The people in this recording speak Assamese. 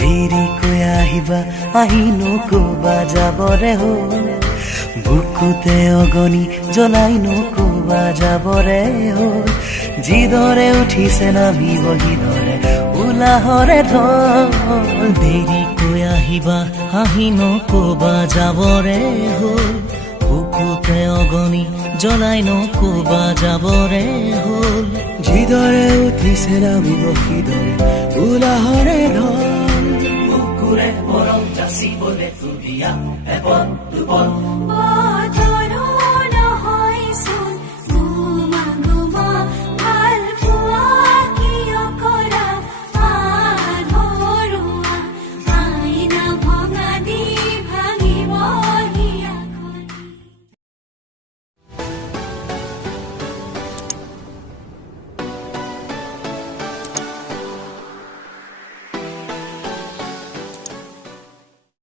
দেৰিকৈ আহিবা আহিনো ক'বা যাবৰে হ'ল বুকুতে অগনি জ্বলাইনো ক'বা যাবৰে হ'ল যিদৰে উঠিছে নামিব সিদৰে উলাহৰে ঢল দেৰিকৈ আহিবা আহিনো ক'বা যাবৰে হ'ল বুকুতে অগনি জ্বলাইনো ক'বা যাবৰে হ'ল যিদৰে উঠিছে নামিব সিদৰে উলাহৰে ঢল বুকুৰে মৰম যাচিবলে তুলিয়া এপন দুপন